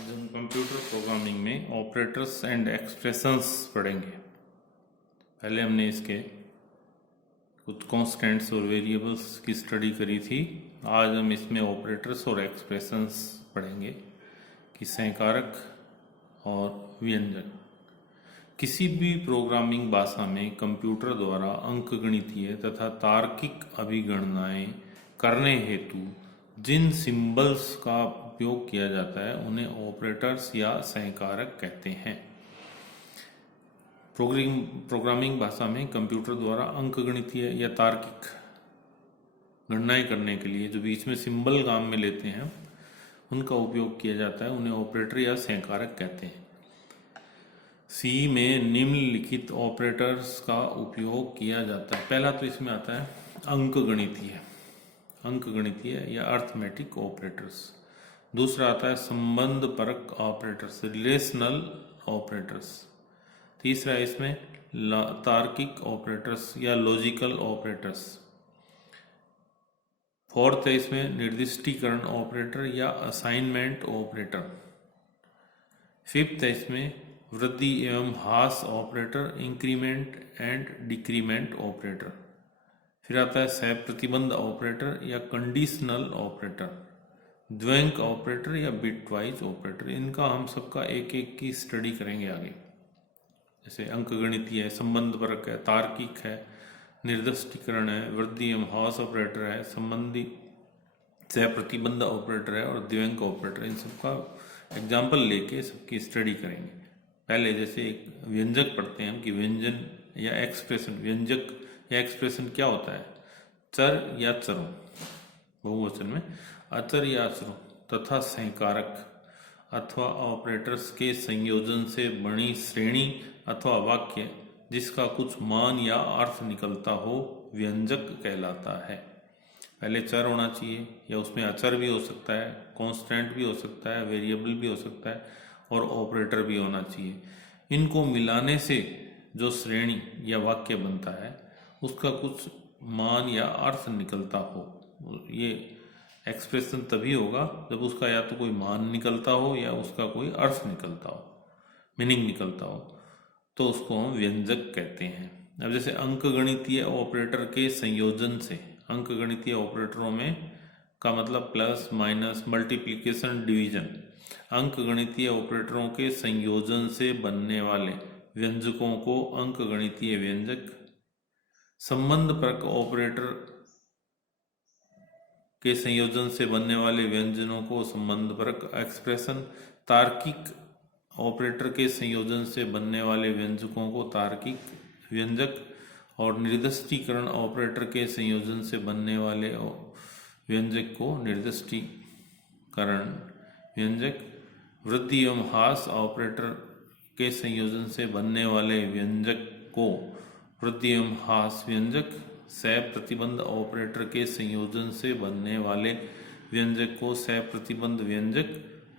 आज हम computer programming में ऑपरेटर्स एंड एक्सप्रेशंस पढ़ेंगे। पहले हमने इसके कुछ कॉन्स्टेंट्स और वेरिएबल्स की स्टडी करी थी। आज हम इसमें ऑपरेटर्स और एक्सप्रेशंस पढ़ेंगे कि संकारक और व्यंजक। किसी भी प्रोग्रामिंग भाषा में कंप्यूटर द्वारा अंकगणितीय तथा तार्किक अभिगणनाएं करने हेतु जिन सिंबल्स का उपयोग किया जाता है उन्हें ऑपरेटर्स या संकारक कहते हैं। प्रोग्रामिंग भाषा में कंप्यूटर द्वारा अंकगणितीय या तार्किक गणनाएं करने के लिए जो बीच में सिंबल काम में लेते हैं उनका उपयोग किया जाता है, उन्हें ऑपरेटर या संकारक कहते हैं। सी में निम्नलिखित ऑपरेटर्स का उपयोग किया जाता है। पहला तो इसमें आता है अंकगणितीय या अर्थमेटिक ऑपरेटर्स। दूसरा आता है संबंध परक ऑपरेटर्स, रिलेशनल ऑपरेटर्स। तीसरा है इसमें तार्किक ऑपरेटर्स या लॉजिकल ऑपरेटर्स। फोर्थ है इसमें निर्दिष्टीकरण ऑपरेटर या असाइनमेंट ऑपरेटर। फिफ्थ है इसमें वृद्धि एवं ह्रास operator, increment and decrement operator. फिर आता है सह प्रतिबंध ऑपरेटर या कंडीशनल ऑपरेटर, द्वैंक ऑपरेटर या बिटवाइज ऑपरेटर। इनका हम सबका एक एक की स्टडी करेंगे आगे। जैसे अंकगणितीय है, संबंध परक है, तार्किक है, निर्दिष्टीकरण है, वृद्धि एवं ह्रास ऑपरेटर है, संबंधी सह प्रतिबंध ऑपरेटर है और द्वैंक ऑपरेटर। इन सबका एग्जाम्पल लेके सबकी स्टडी करेंगे। पहले जैसे एक व्यंजक पढ़ते हैं हम कि व्यंजन या एक्सप्रेशन, व्यंजक या एक्सप्रेशन क्या होता है? चर या चरों, बहुवचन में अचर या अचरों तथा संकारक अथवा ऑपरेटर्स के संयोजन से बनी श्रेणी अथवा वाक्य जिसका कुछ मान या अर्थ निकलता हो व्यंजक कहलाता है। पहले चर होना चाहिए या उसमें अचर भी हो सकता है, कांस्टेंट भी हो सकता है, वेरिएबल भी हो सकता है और ऑपरेटर भी होना चाहिए। इनको मिलाने से जो श्रेणी या वाक्य बनता है उसका कुछ मान या अर्थ निकलता हो। ये एक्सप्रेशन तभी होगा जब उसका या तो कोई मान निकलता हो या उसका कोई अर्थ निकलता हो, मीनिंग निकलता हो, तो उसको हम व्यंजक कहते हैं। अब जैसे अंकगणितीय ऑपरेटर के संयोजन से, अंकगणितीय ऑपरेटरों में का मतलब प्लस, माइनस, मल्टीप्लिकेशन, डिवीजन। अंकगणितीय ऑपरेटरों के संयोजन से बनने वाले व्यंजकों को अंकगणितीय व्यंजक, संबंध परक ऑपरेटर के संयोजन से बनने वाले व्यंजनों को संबंध परक एक्सप्रेशन, तार्किक ऑपरेटर के संयोजन से बनने वाले व्यंजकों को तार्किक व्यंजक और निर्दिष्टीकरण ऑपरेटर के संयोजन से बनने वाले व्यंजक को निर्दिष्टीकरण व्यंजक, वृद्धि एवं ह्रास ऑपरेटर के संयोजन से बनने वाले व्यंजक को वृद्धि एवं ह्रास व्यंजक, सह प्रतिबंध ऑपरेटर के संयोजन से बनने वाले व्यंजक को सह प्रतिबंध व्यंजक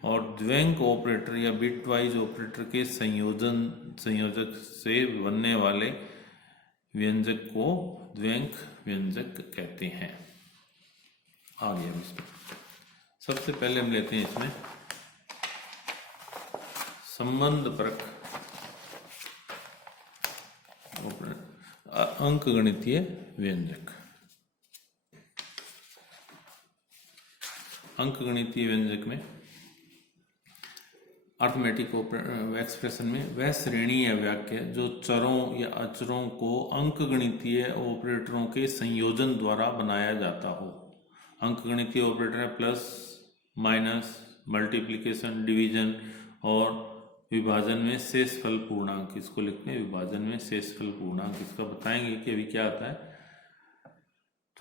और द्वैंक ऑपरेटर या बिटवाइज ऑपरेटर के संयोजक से बनने वाले व्यंजक को द्वैंक व्यंजक कहते हैं। आगे हम सबसे पहले हम लेते हैं इसमें संबंध परक अंकगणितीय व्यंजक। अंकगणितीय व्यंजक में अर्थमेटिक एक्सप्रेशन में वह श्रेणी या वाक्य जो चरों या अचरों को अंकगणितीय ऑपरेटरों के संयोजन द्वारा बनाया जाता हो। अंकगणितीय ऑपरेटर है प्लस, माइनस, मल्टीप्लिकेशन, डिवीजन और विभाजन में शेषफल पूर्णांक। इसको लिखते हैं विभाजन में शेषफल पूर्णांक। इसका बताएंगे कि अभी क्या आता है।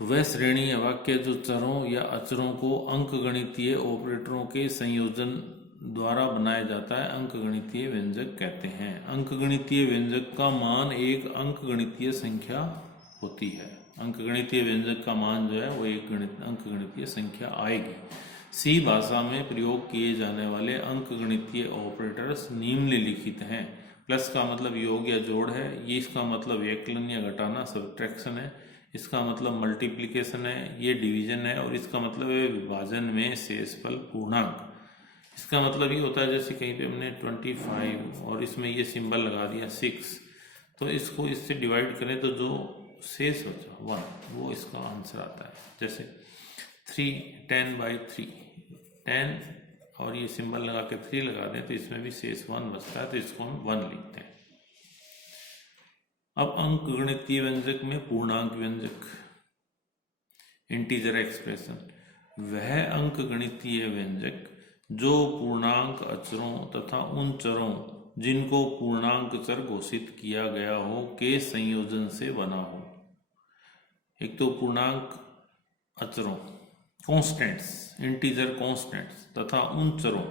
तो वह श्रेणी या वाक्य जो चरों या अचरों को अंकगणितीय ऑपरेटरों के संयोजन द्वारा बनाया जाता है अंकगणितीय व्यंजक कहते हैं। अंकगणितीय व्यंजक का मान एक अंकगणितीय संख्या होती है। अंकगणितीय व्यंजक का मान जो है वो एक अंकगणितीय संख्या आएगी। सी भाषा में प्रयोग किए जाने वाले अंकगणितीय ऑपरेटर्स निम्नलिखित हैं। प्लस का मतलब योग या जोड़ है, ये इसका मतलब व्यकलन या घटाना सब्ट्रैक्शन है, इसका मतलब मल्टीप्लिकेशन है, ये डिवीजन है और इसका मतलब है विभाजन में शेषफल पूर्णांक। इसका मतलब ये होता है जैसे कहीं पे हमने 25 और इसमें ये सिंबल लगा दिया 6, तो इसको इससे डिवाइड करें तो जो शेष बचा 1 वो इसका आंसर आता है। जैसे 10/3 10 और ये सिंबल लगा के 3 लगा दें तो इसमें भी शेष 1 बचता है, तो इसको हम 1 लिखते हैं। अब अंक गणितीय व्यंजक में पूर्णांक व्यंजक, इंटीजर एक्सप्रेशन, वह अंक गणितीय व्यंजक जो पूर्णांक अचरों तथा उन चरों जिनको पूर्णांक चर घोषित किया गया हो के संयोजन से बना हो। एक तो पूर्णांक अचरों कॉन्स्टेंट्स, इंटीजर कॉन्स्टेंट्स, तथा उन चरों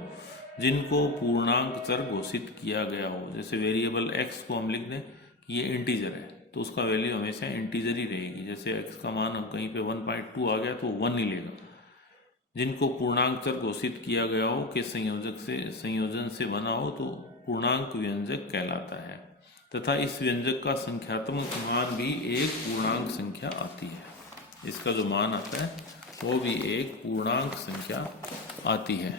जिनको पूर्णांक चर घोषित किया गया हो। जैसे वेरिएबल x को हम लिख दें कि ये इंटीजर है तो उसका वैल्यू हमेशा इंटीजर ही रहेगी। जैसे x का मान हम कहीं पे 1.2 आ गया तो 1 ही लेगा। जिनको पूर्णांक चर घोषित किया गया हो के संयोजन से बना हो तो पूर्णांक व्यंजक कहलाता है, तथा इस व्यंजक का संख्यात्मक मान भी एक पूर्णांक संख्या आती है। इसका जो मान आता है वो भी एक पूर्णांक संख्या आती है।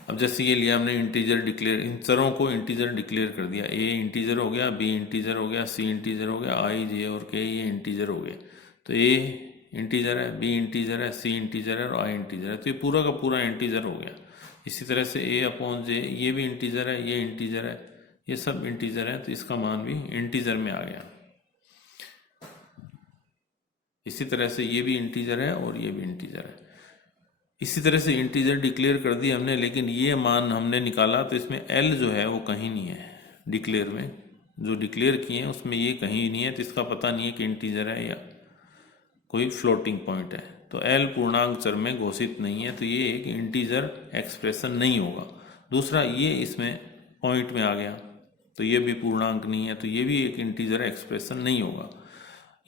अब जैसे ये लिया हमने इंटीजर डिक्लेयर, इन चरों को इंटीजर डिक्लेयर कर दिया। a इंटीजर हो गया, b इंटीजर हो गया, c इंटीजर हो गया, i, j और k ये इंटीजर हो गए। तो a इंटीजर है, b इंटीजर है, c इंटीजर है और i इंटीजर है, तो ये पूरा का पूरा इंटीजर हो गया। इसी तरह से a/j ये भी इंटीजर है, ये इंटीजर है, ये सब इंटीजर है, तो इसका मान भी इंटीजर में आ गया। इसी तरह से ये भी इंटीजर है और ये भी इंटीजर है। इसी तरह से इंटीजर डिक्लेयर कर दी हमने, लेकिन ये मान हमने निकाला तो इसमें l जो है वो कहीं नहीं है। डिक्लेयर में जो डिक्लेयर किए हैं उसमें ये कहीं नहीं है, तो इसका पता नहीं है कि इंटीजर है या कोई फ्लोटिंग पॉइंट है। तो l पूर्णांक चर में घोषित नहीं है, तो ये एक इंटीजर एक्सप्रेशन नहीं होगा। दूसरा, ये इसमें पॉइंट में आ गया तो ये भी पूर्णांक नहीं है, तो ये भी एक इंटीजर एक्सप्रेशन नहीं होगा।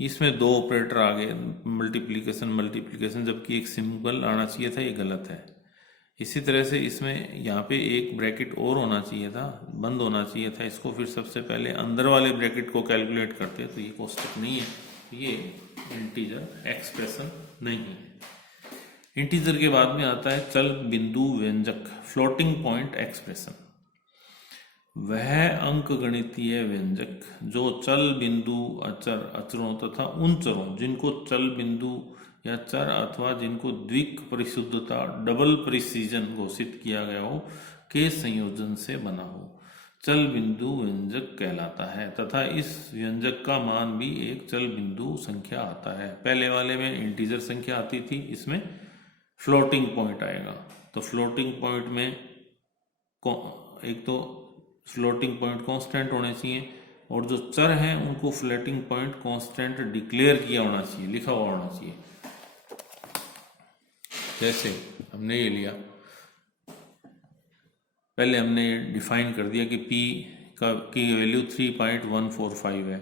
इसमें दो ऑपरेटर आ गए, मल्टीप्लिकेशन, जबकि एक सिंबल आना चाहिए था, ये गलत है। इसी तरह से इसमें यहाँ पे एक ब्रैकेट और होना चाहिए था, बंद होना चाहिए था। इसको फिर सबसे पहले अंदर वाले ब्रैकेट को कैलकुलेट करते, तो ये कोष्टक नहीं है, ये इंटीजर एक्सप्रेशन नहीं है। इंटीजर के बाद में आता है चल बिंदु व्यंजक, फ्लोटिंग पॉइंट एक्सप्रेशन। वह अंक गणितीय व्यंजक जो चल बिंदु अचरों तथा उन चरों जिनको चल बिंदु या चर अथवा जिनको द्विक परिशुद्धता डबल प्रिसीजन घोषित किया गया हो के संयोजन से बना हो, चल बिंदु व्यंजक कहलाता है, तथा इस व्यंजक का मान भी एक चल बिंदु संख्या आता है। पहले वाले में इंटीजर संख्या आती थी, इसमें फ्लोटिंग पॉइंट आएगा। तो फ्लोटिंग पॉइंट में एक तो फ्लोटिंग पॉइंट कांस्टेंट होने चाहिए, और जो चर हैं उनको फ्लोटिंग पॉइंट कांस्टेंट डिक्लेयर किया होना चाहिए, लिखा हुआ होना चाहिए। जैसे हमने ये लिया, पहले हमने डिफाइन कर दिया कि p की वैल्यू 3.145 है,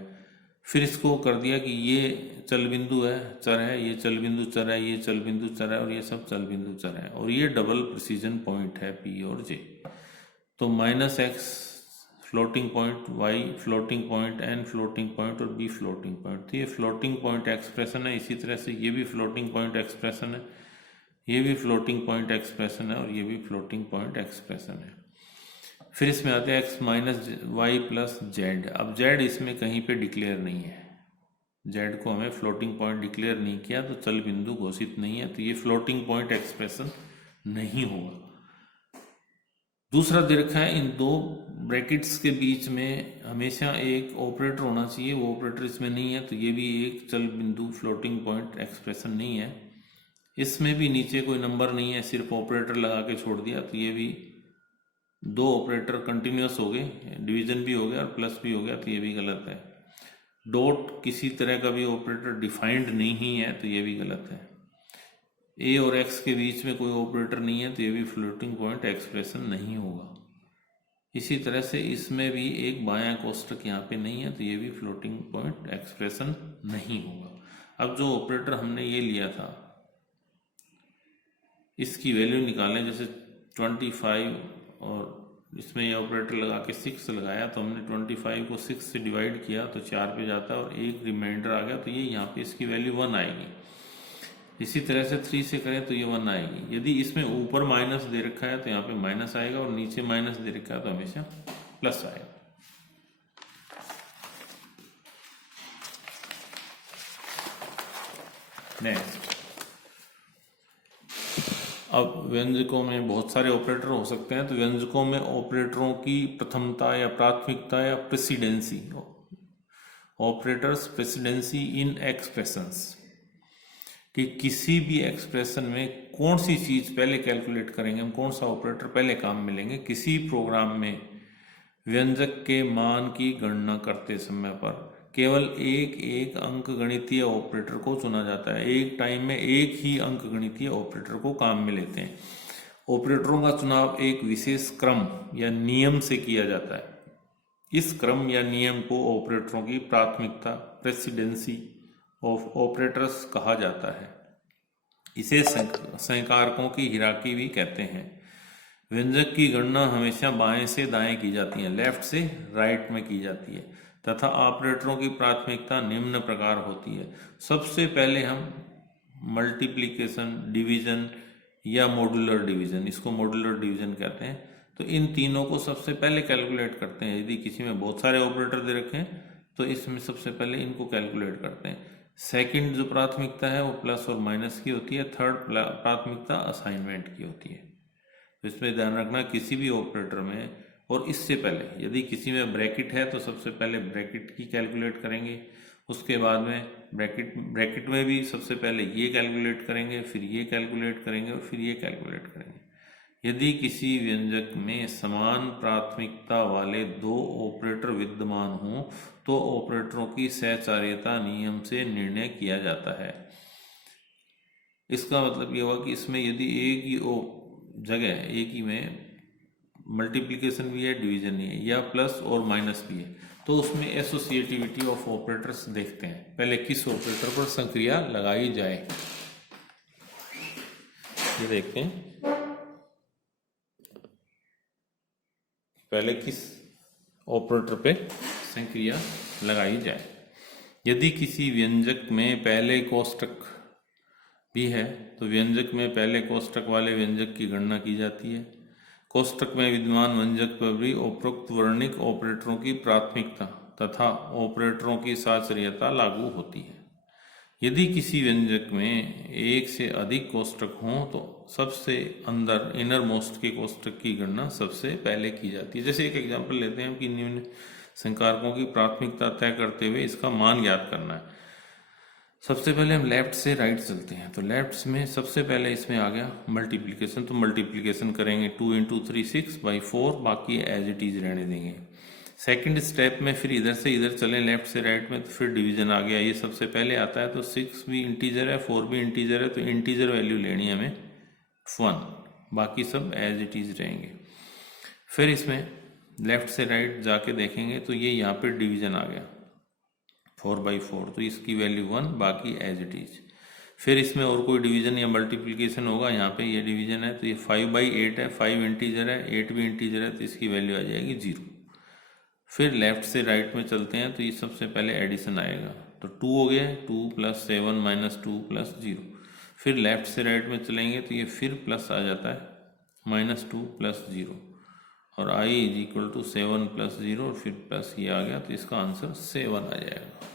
फिर इसको कर दिया कि ये चल बिंदु है, चर है, ये चल बिंदु चर है, ये चल बिंदु चर है और ये सब चल बिंदु चर है, और ये डबल प्रिसीजन पॉइंट है p और j। तो -x floating point, y floating point, n floating point और b फ्लोटिंग पॉइंट, तो ये फ्लोटिंग पॉइंट एक्सप्रेशन है। इसी तरह से ये भी फ्लोटिंग पॉइंट एक्सप्रेशन है, ये भी फ्लोटिंग पॉइंट एक्सप्रेशन है और ये भी फ्लोटिंग पॉइंट एक्सप्रेशन है। फिर इसमें आते हैं x minus Y plus Z. अब z इसमें कहीं पे डिक्लेयर नहीं है, z को हमें फ्लोटिंग पॉइंट डिक्लेयर नहीं किया, तो चल बिंदु घोषित नहीं है, तो ये फ्लोटिंग पॉइंट एक्सप्रेशन नहीं होगा। दूसरा दे रखा है, इन दो ब्रैकेट्स के बीच में हमेशा एक ऑपरेटर होना चाहिए, वो ऑपरेटर इसमें नहीं है, तो ये भी एक चल बिंदु फ्लोटिंग पॉइंट एक्सप्रेशन नहीं है। इसमें भी नीचे कोई नंबर नहीं है, सिर्फ ऑपरेटर लगा के छोड़ दिया, तो ये भी दो ऑपरेटर कंटिन्यूस हो गए, डिवीजन भी हो गया और प्लस भी हो गया, तो ये भी गलत है। डॉट किसी तरह का भी ऑपरेटर डिफाइंड नहीं है, तो ये भी गलत है। a और x के बीच में कोई ऑपरेटर नहीं है, तो ये भी फ्लोटिंग पॉइंट एक्सप्रेशन नहीं होगा। इसी तरह से इसमें भी एक बायां कोष्टक यहाँ पे नहीं है, तो ये भी फ्लोटिंग पॉइंट एक्सप्रेशन नहीं होगा। अब जो ऑपरेटर हमने ये लिया था, इसकी वैल्यू निकालें, जैसे 25 और इसमें ये ऑपरेटर लगा के 6 लगाया, तो हमने 25 को 6 से डिवाइड किया तो 4 पे जाता है और एक रिमाइंडर आ गया, तो ये यहाँ पे इसकी वैल्यू 1 आएगी। इसी तरह से 3 से करें तो ये 1 आएगी। यदि इसमें ऊपर माइनस दे रखा है तो यहाँ पे माइनस आएगा, और नीचे माइनस दे रखा है तो हमेशा प्लस आएगा। नेक्स्ट, अब व्यंजकों में बहुत सारे ऑपरेटर हो सकते हैं, तो व्यंजकों में ऑपरेटरों की प्रथमता या प्राथमिकता या प्रेसिडेंसी, ऑपरेटर्स प्रेसिडेंसी इन एक्सप्रेशंस, कि किसी भी एक्सप्रेशन में कौन सी चीज़ पहले कैलकुलेट करेंगे हम, कौन सा ऑपरेटर पहले काम में लेंगे। किसी प्रोग्राम में व्यंजक के मान की गणना करते समय पर केवल एक अंक गणितीय ऑपरेटर को चुना जाता है। एक टाइम में एक ही अंक गणितीय ऑपरेटर को काम में लेते हैं। ऑपरेटरों का चुनाव एक विशेष क्रम या नियम से किया जाता है। इस क्रम या नियम को ऑपरेटरों की प्राथमिकता, प्रेसिडेंसी ऑफ ऑपरेटर्स कहा जाता है। इसे संकारकों की हिराकी भी कहते हैं। व्यंजक की गणना हमेशा बाएं से दाएं की जाती है, लेफ्ट से राइट में की जाती है, तथा ऑपरेटरों की प्राथमिकता निम्न प्रकार होती है। सबसे पहले हम मल्टीप्लिकेशन, डिवीजन या मॉड्यूलर डिवीजन, इसको मॉड्यूलर डिवीजन कहते हैं, तो इन तीनों को सबसे पहले कैलकुलेट करते हैं। यदि किसी में बहुत सारे ऑपरेटर दे रखे हैं तो इसमें सबसे पहले इनको कैलकुलेट करते हैं। सेकंड जो प्राथमिकता है वो प्लस और माइनस की होती है। थर्ड प्राथमिकता असाइनमेंट की होती है। तो इसमें ध्यान रखना, किसी भी ऑपरेटर में, और इससे पहले यदि किसी में ब्रैकेट है तो सबसे पहले ब्रैकेट की कैलकुलेट करेंगे, उसके बाद में ब्रैकेट में भी सबसे पहले ये कैलकुलेट करेंगे, फिर ये कैलकुलेट करेंगे और फिर ये कैलकुलेट करेंगे। यदि किसी व्यंजक में समान प्राथमिकता वाले दो ऑपरेटर विद्यमान हों तो ऑपरेटरों की सहचार्यता नियम से निर्णय किया जाता है। इसका मतलब ये हुआ कि इसमें यदि एक ही जगह, एक ही में मल्टीप्लिकेशन भी है, डिवीजन भी है, या प्लस और माइनस भी है, तो उसमें एसोसिएटिविटी ऑफ ऑपरेटर्स देखते हैं। पहले किस ऑपरेटर पर संक्रिया लगाई जाए, ये देखते हैं। पहले किस ऑपरेटर पे संक्रिया लगाई जाए। यदि किसी व्यंजक में पहले कोष्टक भी है तो व्यंजक में पहले कोष्टक वाले व्यंजक की गणना की जाती है। कोष्टक में विद्यमान व्यंजक पर भी उपरोक्त वर्णिक ऑपरेटरों की प्राथमिकता तथा ऑपरेटरों की साचर्यता लागू होती है। यदि किसी व्यंजक में एक से अधिक कोष्टक हों तो सबसे अंदर इनर मोस्ट के कोष्टक की गणना सबसे पहले की जाती है। जैसे एक एग्जांपल लेते हैं कि निम्न संकारकों की प्राथमिकता तय करते हुए इसका मान ज्ञात करना है। सबसे पहले हम लेफ्ट से राइट चलते हैं, तो लेफ्ट में सबसे पहले इसमें आ गया मल्टीप्लिकेशन, तो मल्टीप्लिकेशन करेंगे 2 × 3 6/4, बाकी एज इट इज रहने देंगे। सेकंड स्टेप में फिर इधर से इधर चले लेफ्ट से राइट में, तो फिर डिवीजन आ गया, ये सबसे पहले आता है। तो 6 भी इंटीजर है, 4 भी इंटीजर है, तो इंटीजर वैल्यू लेनी है हमें 1, बाकी सब एज इट इज रहेंगे। फिर इसमें लेफ्ट से राइट जाके देखेंगे तो ये यहाँ पे डिवीजन आ गया 4/4, तो इसकी वैल्यू 1, बाकी एज इट इज। फिर इसमें और कोई डिवीजन या मल्टीप्लिकेशन होगा, यहाँ पे ये डिवीजन है तो ये 5/8 है, 5 इंटीजर है, 8 भी इंटीजर है, तो इसकी वैल्यू आ जाएगी 0। फिर लेफ्ट से राइट में चलते हैं तो ये सबसे पहले एडिशन आएगा, तो 2 हो गया, 2 + 7 - 2 + 0। फिर लेफ्ट से राइट में चलेंगे तो ये फिर प्लस आ जाता है -2 + 0, और i = 7 + 0, और फिर प्लस ये आ गया, तो इसका आंसर 7 आ जाएगा।